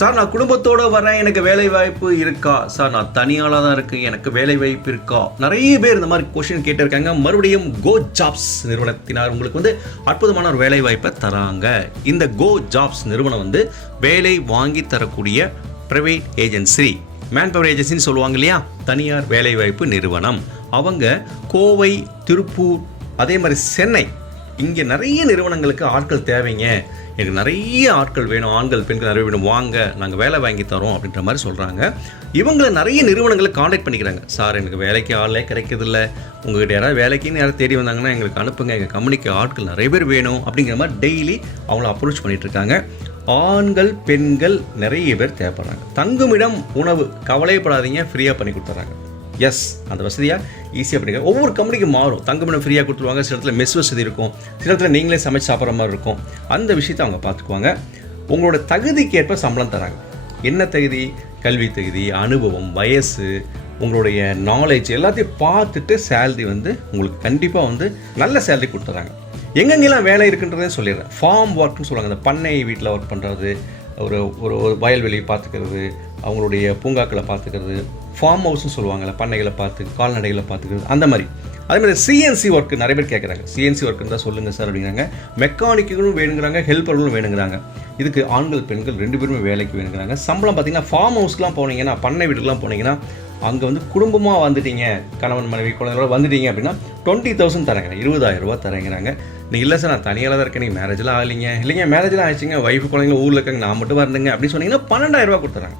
Sir நான் குடும்பத்தோட வரேன் எனக்கு வேலை வாய்ப்பு இருக்கா? சார் நான் தனியாளாக தான் இருக்கேன் எனக்கு வேலை வாய்ப்பு இருக்கா? நிறைய பேர் இந்த மாதிரி கொஷின் கேட்டிருக்காங்க. மறுபடியும் கோ ஜாப்ஸ் நிறுவனத்தினார் உங்களுக்கு வந்து அற்புதமான ஒரு வேலை வாய்ப்பை தராங்க. இந்த கோ ஜாப்ஸ் நிறுவனம் வந்து வேலை வாங்கி தரக்கூடிய ப்ரைவேட் ஏஜென்சி மேன் பவர் ஏஜென்சின்னு சொல்லுவாங்க இல்லையா? தனியார் வேலைவாய்ப்பு நிறுவனம். அவங்க கோவை திருப்பூர் அதே மாதிரி சென்னை இங்கே நிறைய நிறுவனங்களுக்கு ஆட்கள் தேவைங்க. எனக்கு நிறைய ஆட்கள் வேணும் ஆண்கள் பெண்கள் நிறைய வேணும். வாங்க நாங்கள் வேலை வாங்கி தரோம் அப்படின்ற மாதிரி சொல்கிறாங்க இவங்களை நிறைய நிறுவனங்களை காண்டாக்ட் பண்ணிக்கிறாங்க. சார் எனக்கு வேலைக்கு ஆளே கிடைக்கிறதில்ல உங்ககிட்ட யாராவது வேலைக்குன்னு யாராவது தேடி வந்தாங்கன்னா எங்களுக்கு அனுப்புங்க. எங்கள் கம்பெனிக்கு ஆட்கள் நிறைய பேர் வேணும். அப்படிங்கிற மாதிரி டெய்லி அவங்கள அப்ரோச் பண்ணிகிட்ருக்காங்க இருக்காங்க. ஆண்கள் பெண்கள் நிறைய பேர் தேவைப்படுறாங்க. தங்குமிடம் உணவு கவலைப்படாதீங்க ஃப்ரீயாக பண்ணி கொடுத்துட்றாங்க. எஸ் அந்த வசதியாக ஈஸியாக பண்ணிக்க ஒவ்வொரு கம்பெனிக்கும் மாறும். தங்குமிடம் ஃப்ரீயாக கொடுத்துருவாங்க. சில இடத்துல மெஸ் வசதி இருக்கும். சில இடத்துல நீங்களே சமைச்சு சாப்பிட்ற மாதிரி இருக்கும். அந்த விஷயத்தை அவங்க பார்த்துக்குவாங்க. உங்களோட தகுதிக்கேற்ப சம்பளம் தராங்க. என்ன தகுதி? கல்வி தகுதி அனுபவம் வயசு உங்களுடைய நாலேஜ் எல்லாத்தையும் பார்த்துட்டு சேல்ரி வந்து உங்களுக்கு கண்டிப்பாக வந்து நல்ல சேல்ரி கொடுத்துறாங்க. எங்கெங்கெல்லாம் வேலை இருக்குன்றதே சொல்லிடுறேன். ஃபார்ம் ஒர்க்னு சொல்லுவாங்க. அந்த பண்ணை வீட்டில் ஒர்க் பண்ணுறது ஒரு ஒரு ஒரு வயல்வெளியை பார்த்துக்கிறது அவங்களுடைய பூங்காக்களை பார்த்துக்கிறது ஃபார்ம் ஹவுஸ்னு சொல்லுவாங்கள்ல பண்ணைகளை பார்த்து கால்நடைகளை பார்த்துக்கிறது அந்த மாதிரி. அதே மாதிரி சிஎன்சி ஒர்க் நிறைய பேர் கேட்குறாங்க. சிஎன்சி ஒர்க் இருந்தால் சொல்லுங்கள் சார் அப்படிங்கிறாங்க. மெக்கானிக்குகளும் வேணுங்கிறாங்க ஹெல்ப்பர்களும் வேணுங்கிறாங்க. இதுக்கு ஆண்கள் பெண்கள் ரெண்டு பேருமே வேலைக்கு வேணுங்கிறாங்க. சம்பளம் பார்த்தீங்கன்னா ஃபார்ம் ஹவுஸ்க்குலாம் போனீங்கன்னா பண்ணை வீடுக்கெலாம் போனீங்கன்னா அங்கே வந்து குடும்பமாக வந்துட்டீங்க கணவன் மனைவி குழந்தைகளோட வந்துட்டீங்க அப்படின்னா டுவெண்ட்டி தௌசண்ட் தரேங்க. இருபதாயிரம் ரூபா தரேங்கிறாங்க. நீ இல்லை சார் நான் தனியாக தான் இருக்கேன் நீ மேரேஜ்லாம் ஆகலைங்க. இல்லைங்க மேரேஜ்லாம் ஆயிடுச்சுங்க ஒய்ஃப் குழந்தைங்க ஊரில் இருக்காங்க நான் மட்டும் வரணுங்க அப்படின்னு சொன்னீங்கன்னா பன்னெண்டாயிரம் ரூபா கொடுத்துறாங்க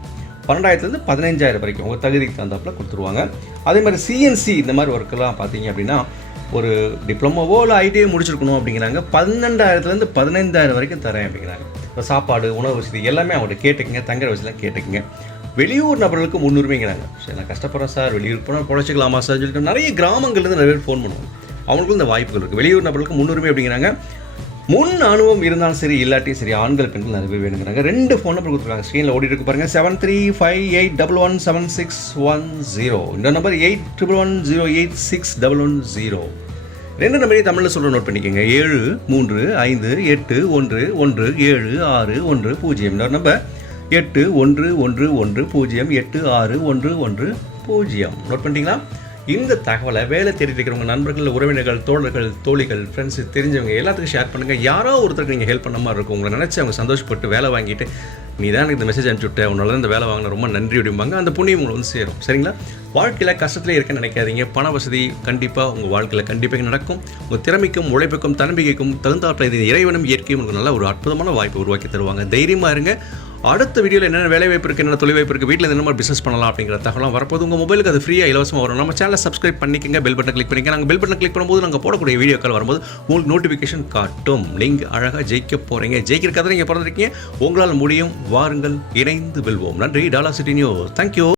பன்னெண்டாயிரத்துலேருந்து பதினஞ்சாயிரம் வரைக்கும் உங்கள் தகுதிக்கு தகுந்தாப்பில் கொடுத்துருவாங்க. அதே மாதிரி சிஎன்சி இந்த மாதிரி ஒர்க்கெல்லாம் பார்த்தீங்க அப்படின்னா ஒரு டிப்ளமோவோ இல்லை ஐடிஐ முடிச்சிருக்கணும் அப்படிங்கிறாங்க. பன்னெண்டாயிரத்துலேருந்து பதினைந்தாயிரம் வரைக்கும் தரேன் அப்படிங்கிறாங்க. இப்போ சாப்பாடு உணவு வசதி எல்லாமே அவங்கள்ட்ட கேட்டுக்குங்க தங்குற வசதிலாம் கேட்டுக்குங்க. வெளியூர் நபர்களுக்கு முன்னுரிமைங்கிறாங்க. சரி நான் கஷ்டப்படுறேன் சார். வெளியூர் போனால் பொழைச்சிக்கலாமா சார்? சொல்லிட்டு நிறைய கிராமங்கள்லேருந்து நிறைய பேர் ஃபோன் பண்ணுவாங்க. அவங்களுக்கும் இந்த வாய்ப்புகள் இருக்குது வெளியூர் நபர்களுக்கு முன்னுரிமை அப்படிங்கிறாங்க. முன் அனுபவம் இருந்தாலும் சரி இல்லாட்டி சரி ஆண்கள் பெண்கள் நிறைய பேர் வேணுங்கிறாங்க. ரெண்டு ஃபோன் நம்பர் கொடுத்துருக்காங்க. ஸ்க்ரீனில் ஓடி இருக்கு பாருங்கள் seven three five eight double one seven six one zero இந்த number eight triple one zero eight six double one zero ரெண்டு நம்பரையும் தமிழில் சொல்கிற நோட் பண்ணிக்கோங்க. ஏழு மூன்று ஐந்து எட்டு ஒன்று ஒன்று ஏழு ஆறு ஒன்று பூஜ்ஜியம். நம்பர் எட்டு ஒன்று ஒன்று ஒன்று பூஜ்ஜியம். எட்டு ஆறு ஒன்று ஒன்று பூஜ்ஜியம். நோட் பண்ணிட்டீங்களா? இந்த தகவலை வேலை தேடிட்டு இருக்கிறவங்க நண்பர்கள் உறவினர்கள் தோழர்கள் தோழிகள் ஃப்ரெண்ட்ஸ் தெரிஞ்சவங்க எல்லாத்துக்கும் ஷேர் பண்ணுங்கள் யாரோ ஒருத்தருக்கு நீங்கள் ஹெல்ப் பண்ண மாதிரி இருக்கும். உங்களை நினச்சி அவங்க சந்தோஷப்பட்டு வேலை வாங்கிட்டு நீ தான் எனக்கு இந்த மெசேஜ் அனுப்பிச்சுட்ட உன்னால இந்த வேலை வாங்கின ரொம்ப நன்றி அப்படிம்பாங்க. அந்த புண்ணியம் உங்களை வந்து சேரும். சரிங்களா? வாழ்க்கையில் கஷ்டத்தில் இருக்க நினைக்காதீங்க. பண வசதி கண்டிப்பாக உங்கள் வாழ்க்கையில் கண்டிப்பாக நடக்கும். உங்கள் திறமைக்கும் உழைப்புக்கும் தன்னம்பிக்கைக்கும் தகுந்தாற்ற இது இறைவனும் இயற்கையும் உங்களுக்கு நல்ல ஒரு அற்புதமான வாய்ப்பை உருவாக்கி தருவாங்க. தைரியமாக இருங்க. அடுத்த வீடியோவில் என்னென்ன வேலை வாய்ப்பு இருக்குது என்னென்ன தொழில் வாய்ப்பு இருக்குது வீட்டில் என்ன மாதிரி பிஸ்னஸ் பண்ணலாம் அப்படிங்கிற தகவலாம் வரப்போது உங்கள் மொபைலுக்கு அது ஃப்ரீயாக இலவசமாக வரும். நம்ம சேனலை சப்ஸ்கிரைப் பண்ணிக்கங்க பெல் பட்டன் கிளிக் பண்ணிக்க நாங்கள் பெல் பட்டன் கிளிக் பண்ணும்போது நாங்கள் போடக்கூடிய வீடியோக்கள் வரும்போது உங்களுக்கு நோட்டிஃபிகேஷன் காட்டும். நீங்கள் அழகாக ஜெயிக்க போகிறீங்க ஜெயிக்கிற கதை நீங்கள் பிறந்திருக்கீங்க. உங்களால் முடியும். வாருங்கள் இணைந்து வெல்வோம். நன்றி. டாலா சிட்டி நியூஸ் தேங்க்யூ